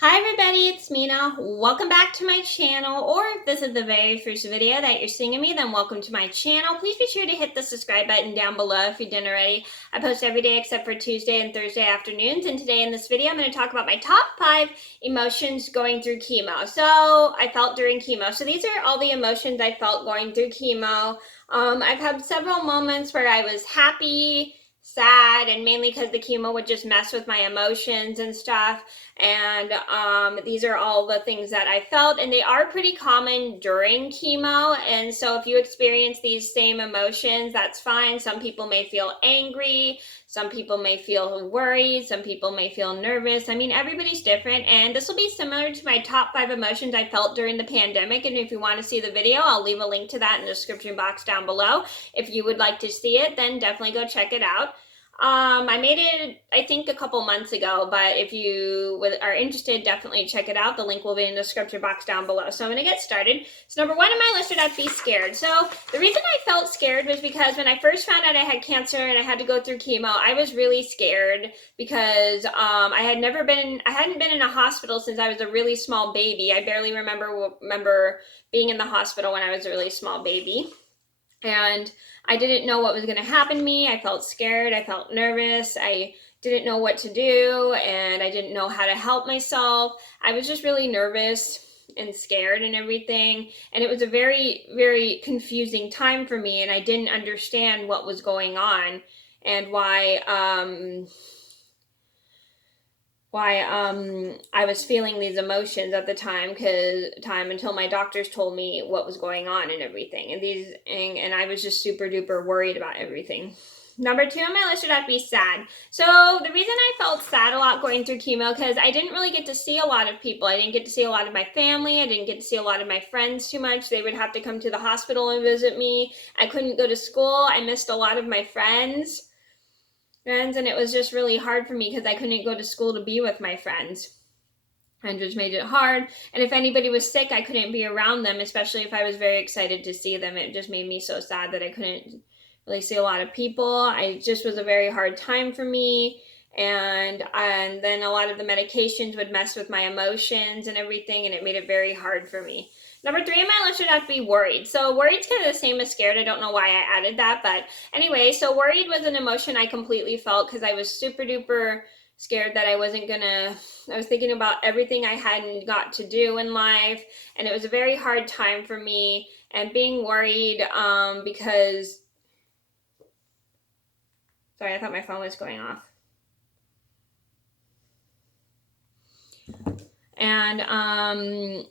Hi everybody, it's Mena. Welcome back to my channel, or if this is the very first video that you're seeing of me, then welcome to my channel. Please be sure to hit the subscribe button down below if you didn't already. I post every day except for Tuesday and Thursday afternoons, and today in this video I'm going to talk about my top 5 emotions going through chemo. So I felt during chemo. So these are all the emotions I felt going through chemo. I've had several moments where I was happy, sad, and mainly because the chemo would just mess with my emotions and stuff. And these are all the things that I felt, and they are pretty common during chemo. And so if you experience these same emotions, that's fine. Some people may feel angry, some people may feel worried, some people may feel nervous. I mean, everybody's different, and this will be similar to my top 5 emotions I felt during the pandemic. And if you want to see the video, I'll leave a link to that in the description box down below. If you would like to see it, then definitely go check it out. I made it, I think, a couple months ago, but if you are interested, definitely check it out. The link will be in the description box down below. So I'm going to get started. So number 1 on my list would have to be scared. So the reason I felt scared was because when I first found out I had cancer and I had to go through chemo, I was really scared because I hadn't been in a hospital since I was a really small baby. I barely remember being in the hospital when I was a really small baby. And I didn't know what was going to happen to me. I felt scared. I felt nervous. I didn't know what to do, and I didn't know how to help myself. I was just really nervous and scared and everything. And it was a very, very confusing time for me, and I didn't understand what was going on and why I was feeling these emotions at the time until my doctors told me what was going on and everything. And I was just super duper worried about everything. Number 2 on my list would have to be sad. So the reason I felt sad a lot going through chemo, because I didn't really get to see a lot of people. I didn't get to see a lot of my family. I didn't get to see a lot of my friends too much. They would have to come to the hospital and visit me. I couldn't go to school. I missed a lot of my friends, and it was just really hard for me because I couldn't go to school to be with my friends, and just made it hard. And if anybody was sick, I couldn't be around them, especially if I was very excited to see them. It just made me so sad that I couldn't really see a lot of people. It just was a very hard time for me. And then a lot of the medications would mess with my emotions and everything, and it made it very hard for me. Number 3 on my list would have to be worried. So worried's kind of the same as scared. I don't know why I added that, but anyway, so worried was an emotion I completely felt because I was super duper scared that I was thinking about everything I hadn't got to do in life, and it was a very hard time for me. And being worried because, sorry, I thought my phone was going off. And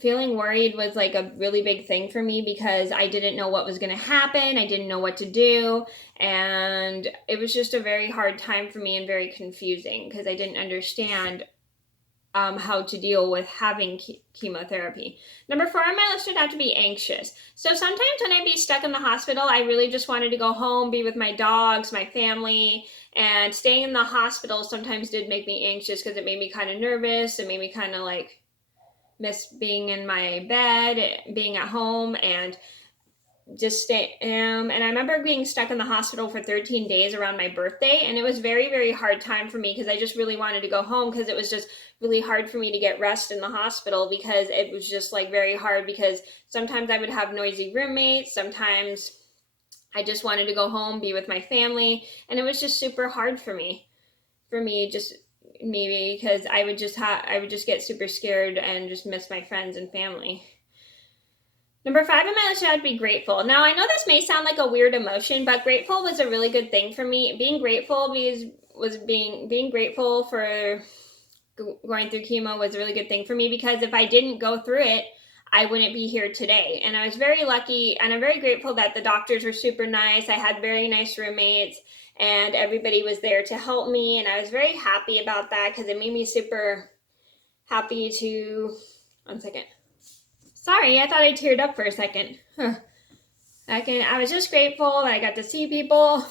feeling worried was like a really big thing for me because I didn't know what was going to happen. I didn't know what to do. And it was just a very hard time for me and very confusing because I didn't understand how to deal with having chemotherapy. Number 4 on my list would have to be anxious. So sometimes when I'd be stuck in the hospital, I really just wanted to go home, be with my dogs, my family, and staying in the hospital sometimes did make me anxious because it made me kind of nervous. It made me kind of like miss being in my bed, being at home, and just stay. And I remember being stuck in the hospital for 13 days around my birthday, and it was very, very hard time for me because I just really wanted to go home because it was just really hard for me to get rest in the hospital because it was just like very hard because sometimes I would have noisy roommates, sometimes I just wanted to go home, be with my family, and it was just super hard for me just maybe because I would just get super scared and just miss my friends and family. Number 5 on my list would be grateful. Now, I know this may sound like a weird emotion, but grateful was a really good thing for me. Being grateful being grateful for going through chemo was a really good thing for me because if I didn't go through it, I wouldn't be here today. And I was very lucky, and I'm very grateful that the doctors were super nice. I had very nice roommates, and everybody was there to help me, and I was very happy about that because it made me super happy to... One second. Sorry, I thought I teared up for a second. I was just grateful that I got to see people.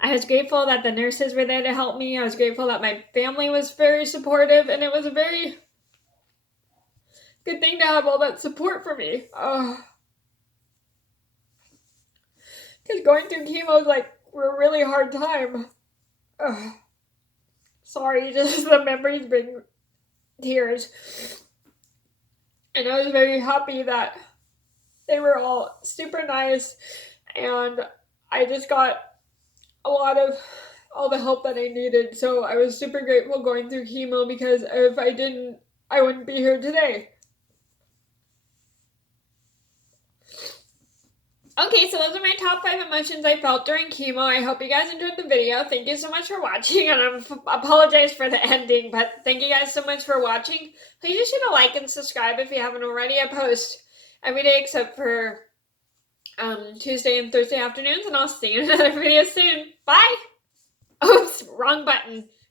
I was grateful that the nurses were there to help me. I was grateful that my family was very supportive, and it was a very good thing to have all that support for me. Because going through chemo is like a really hard time. Sorry, just the memories bring tears. And I was very happy that they were all super nice, and I just got a lot of all the help that I needed. So I was super grateful going through chemo, because if I didn't, I wouldn't be here today. Okay, so those are my top 5 emotions I felt during chemo. I hope you guys enjoyed the video. Thank you so much for watching, and I apologize for the ending, but thank you guys so much for watching. Please just hit a like and subscribe if you haven't already. I post every day except for Tuesday and Thursday afternoons, and I'll see you in another video soon. Bye! Oops, wrong button.